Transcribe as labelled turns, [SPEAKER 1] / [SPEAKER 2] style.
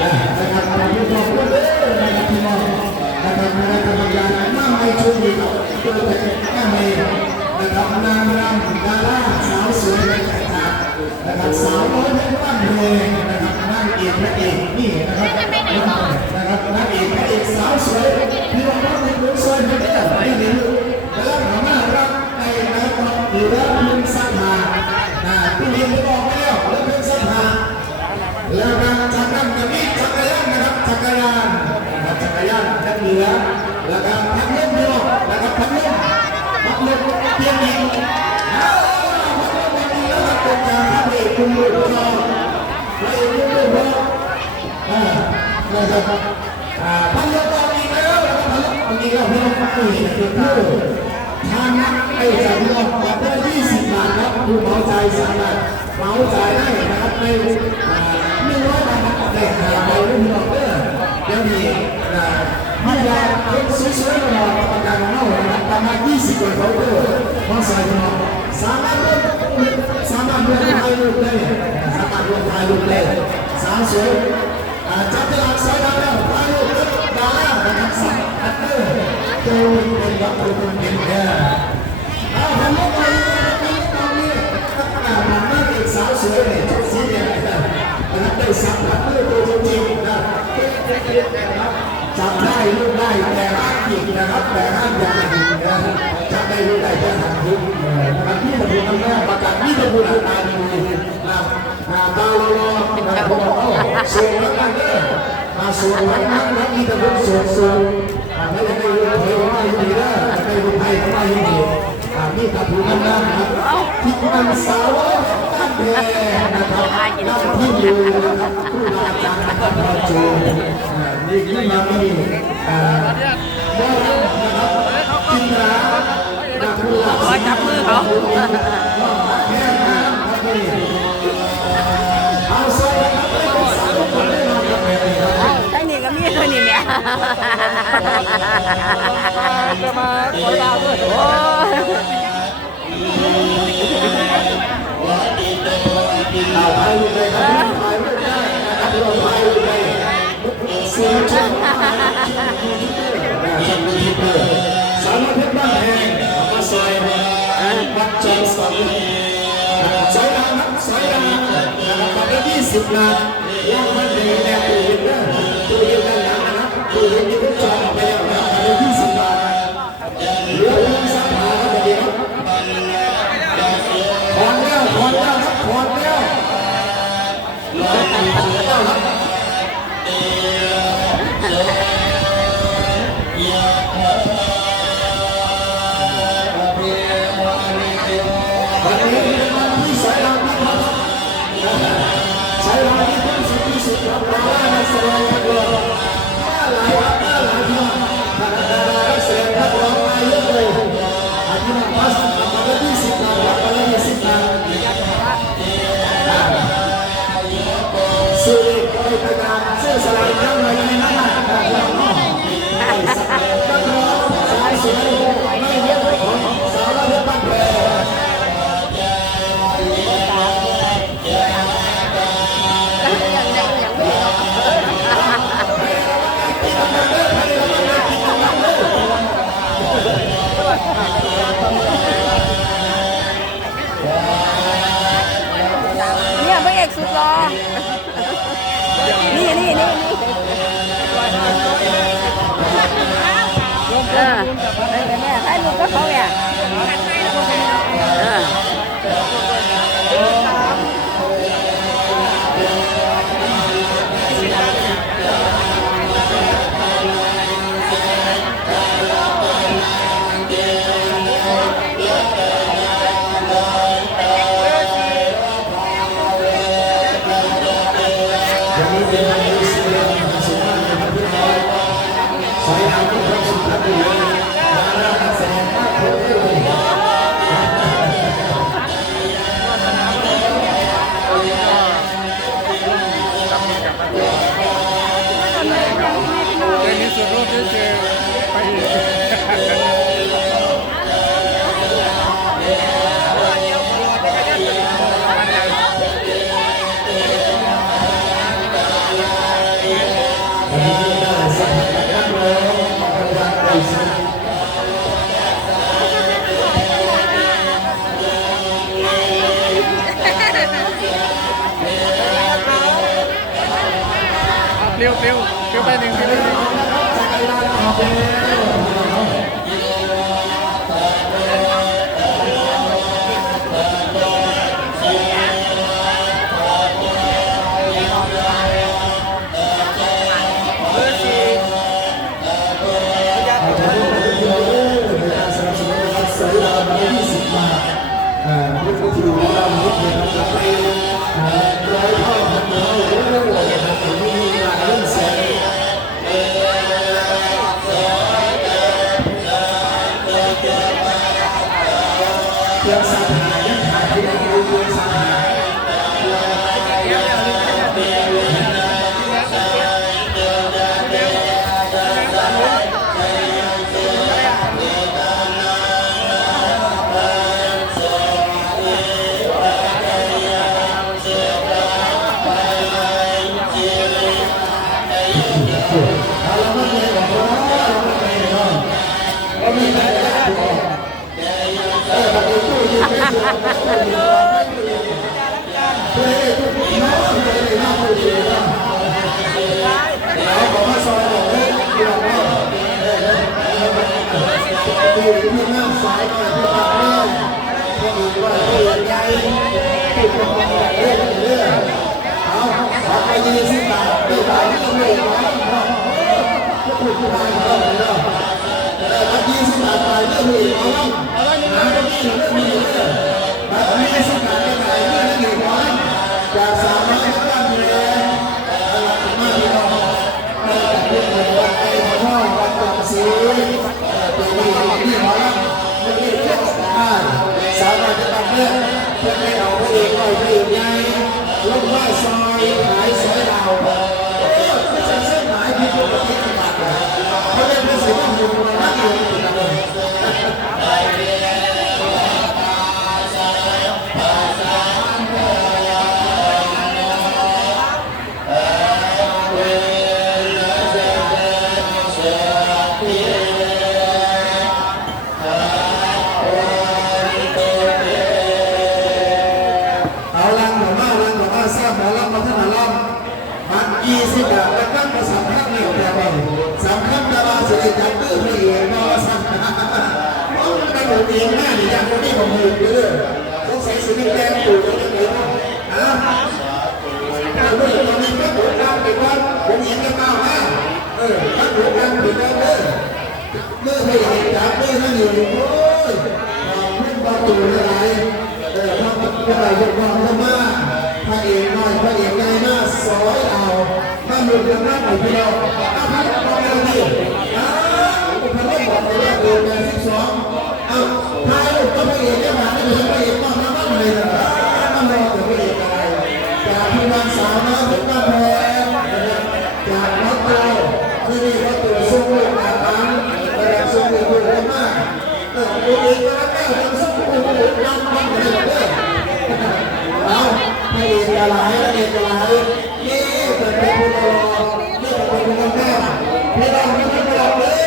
[SPEAKER 1] นะครับเราอยู่ขอบคุณเด้อนะครับพี่น้องนะครับคณะกรรมการมาไม่ช่วยดีกับเพื่อแต่แก้ไม่นะครับนางรำดาราสาวสวยนสายตานะครับสาวน้อยเพชรบ้านเพลงนะครับนาง เอกพระเอกนี่นะครับนะครับนางเอกพระเอกสาวสวยพี่น้องรักในดวงสวยไม่ได้ไม่เห็นแล้วเขาน่ารักในนะครับอยู่แล้วเพียงสักหาอ่าพี่เห็นบอกไปแล้วแล้วเพียงสักหาแล้วก็จากนั้นก็มีจักรยานนะครับจักรยานนะครับจักรยานจะเหลือแล้วก็พัดลมเดียวนะครับพัดลมพัดลมเพียงนี้เอาพัดลมวันนี้นะครับเป็นการพระเอกคุณลูกเรา ระอ่านะครับอ่าพัดลมตอนนี้แล้วแล้วก็พัดลมตอนนี้แล้วพี่น้องฟังดีคือทางนักไอ้จากพี่น้องบอกได้20บาทครับผู้เหมาใจสามารถเหมาใจได้นะครับในอ่าหนึ่ร้อยบาทได้หาไปรุ่นดอกเตอร์เดี๋ยวนี้นะมียาเล็กสวยๆมาบอกประกันของเรานะครับประมาณ20กว่าเขาเตอร์มาใส่มาสามารถเลือกสามารถเลือกถ่ายรูปได้สามารถเลือกถ่ายรูปได้าวสวยจับตลาดสายดาวแล้วถ่ายรูปดารานะครับสักอันเตอร์เจอเป็นรับตัวเป็นแค่เอาทำให้ไปตอนนี้อ่ามันไม่เป็นสาวสวยเนี่ยชุดสีแดงนะครับได้สัมผัสด้วยตัวจริงนะจับได้ลูกได้แต่ร่างจริงนะครับแต่ร่างอย่างจริงนะจับได้ลูกได้แต่หันทุกนะครับที่ตะพูนแม่ประกาศที่ตะพูนตาดีนะตาลอยๆนะผมบ อกเอาสวยมากเลยมาสวยมากนะที่ตะพูนสวยสวยไม่ได้ได้ลูกเผยว่าอยู่ดีนะได้ลูกไทยเข้ามาอยู่ดีอ่านี่ตะพูนแม่นะครับที่มันสาวตั้งแต่นะครับที่อยู่นะครับผู้อาจารย์นะครับเราจูนี่คือมามีอ่าโมนะครับจินราดักผู้หลัก
[SPEAKER 2] ขอจับมือเขา
[SPEAKER 1] แค่นะครับ
[SPEAKER 3] จะมาขอดาวด้วย
[SPEAKER 2] โอ้ย
[SPEAKER 1] เอาไปเลยครับไปไม่ได้นะครับเราไปเลยเสียงชุดสาวน้อยเพชรบ้านแพงมาซอยวัดจอมสองสอยดาวครับสอยดาวนะครับตอนนี้ยี่สิบล้านยังมัน ว่ นี่นี่นี่ ร็วไป
[SPEAKER 2] หนึ่
[SPEAKER 1] งเร็ว
[SPEAKER 3] ไปหนึ่ง
[SPEAKER 1] ดูที่ เรื่องเพื่อให้เราพระเอกไว้พระเอกใหญ่ลงมาซอยขายสอยดาวโอ้ไม่ใช่เส้นหมายที่ปกติต่างๆเขาเรียกว่าสิ่งที่อยู่ในนักเรียนอยู่น ยี่สิบบาทแล้วก็มาสำคัญนี่แต่ว่าสำคัญแต่ว่าสิริจักรตื้อพระเอกมาสำคัญเพราะมันเป็นหมูเองหน้านี่ยังไม่ได้ของมือเลยต้องใส่สีแดงตู่จะได้ไหมอะเราตอนนี้ก็ถูกทำไปว่าผมยิงกันมาว่าเออถ้าถูกทำไปแล้วเด้อเมื่อไม่เห็นจับเมื่อนั่งอยู่โอ้ยไม่ประตูอะไรเออพระพระใดยกความเข้ามา ถ้าหลุดกันหน้าไปพี่น้องถ้าพักกองกันดีอ้าวพระไม่บอกเลยว่าเออแปดสิบสองเอาท้ายลูกก็พระเอกเนี่ยมาไม่ถึงพระเอกต้องมาบ้างเลยนะต้องรอถึงพระเอกอะไรจากพี่นางสาวน้ำถึงบ้าแพงจากน้องโตที่นี่ก็ตัวสู้ลูกแบบนั้นระดับสู้ลูกลูกมากเออตัวเองก็รักแม่ทำสู้ลูกลูกน้ำมันเลยเอาให้เอกละเอกลายนี่เป็นเป็นผู้รอนี่เป็นเป็นแม่พี่น้องไม่